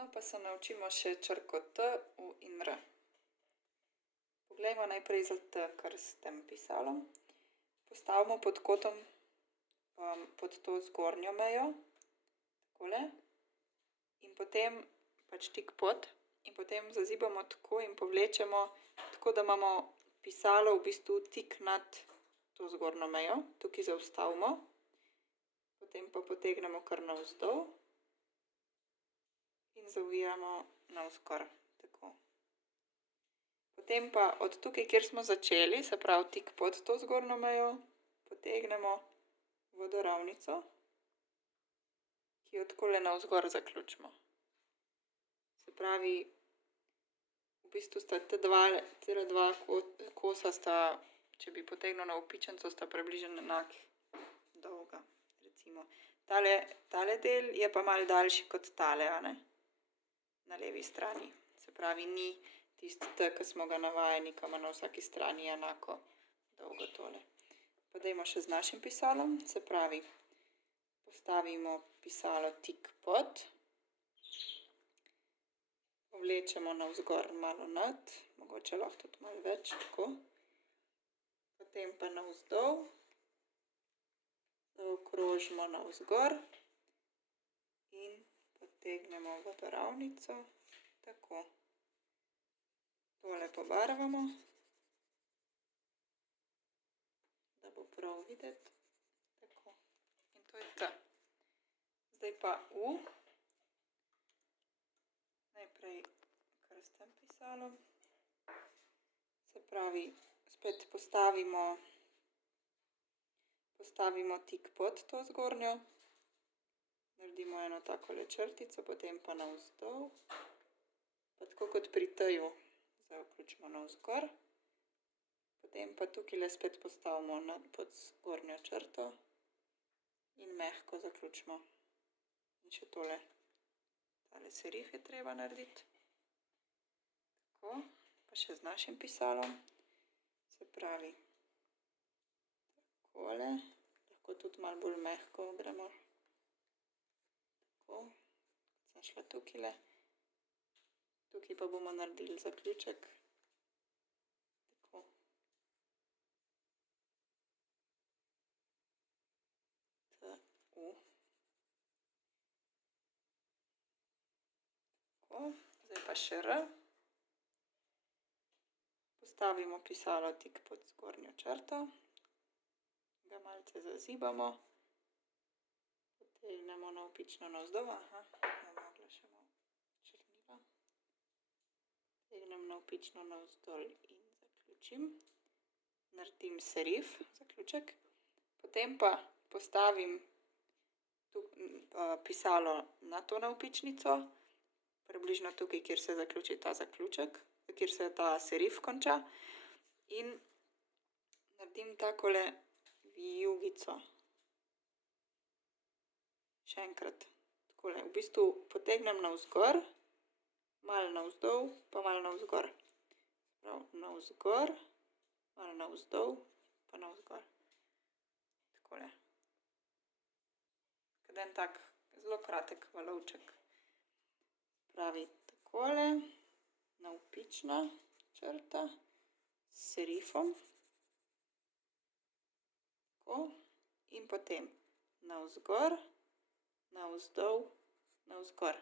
No, pa se naučimo še črko T, U in R. Poglejmo najprej za T, kar s tem pisalom. Postavimo pod kotom pod to zgornjo mejo, takole, in potem pač tik pod, in potem zazibamo tako in povlečemo, tako da imamo pisalo v bistvu tik nad to zgornjo mejo, tukaj zaustavimo, potem pa potegnemo kar navzdol in zavijamo navzgor, tako. Potem pa od tukaj, kjer smo začeli, se pravi tik pod to zgornjo mejo, potegnemo vodoravnico, ki jo takole navzgor zaključimo. Se pravi, v bistvu sta tale dva kosa sta, če bi potegnil navpičnico, sta približno enako dolga, recimo. Tale del je pa malo daljši kot tale, a ne, na levi strani. Se pravi, ni tisti T, ki smo ga navajeni, ki ima na vsaki strani enako dolgo tole. Pa dajmo še z našim pisalom, se pravi, postavimo pisalo tik pod, povlečemo navzgor malo nad, mogoče lahko tudi malo več, tako. Potem pa navzdol, zaokrožimo navzgor in potegnemo vodoravnico, tako. Tole pobarvamo, da bo prav videti, tako. In to je T. Zdaj pa U. Najprej kar s tem pisalom. Se pravi, spet postavimo tik pod to zgornjo, naredimo eno takole črtico, potem pa navzdol, pa tako kot pri T-ju zaključimo navzgor, potem pa tukajle spet postavimo pod zgornjo črto in mehko zaključimo. In še tole serif je treba narediti. Tako, pa še z našim pisalom. Se pravi, takole, lahko tudi malo bolj mehko gremo. Tako, sem šla tukajle. Tukaj pa bomo naredili zaključek. Tako. T, U. Tako, zdaj pa še R. Postavimo pisalo tik pod zgornjo črto, ga malce zazibamo, potegnemo navpično navzdol, mogla še malo črnila. Potegnem navpično navzdol in zaključim. Naredim serif, zaključek. Potem pa postavim pisalo na to navpičnico, približno tukaj, kjer se zaključi ta zaključek, kjer se ta serif konča, in naredim takole vijugico. Še enkrat, takole, v bistvu potegnem navzgor, malo navzdol, pa malo navzgor. Prav, navzgor, malo navzdol, pa navzgor. Takole. Kot en tak zelo kratek valovček. Pravi, takole, navpična črta s serifom. Tako, in potem navzgor, navzdol, navzgor.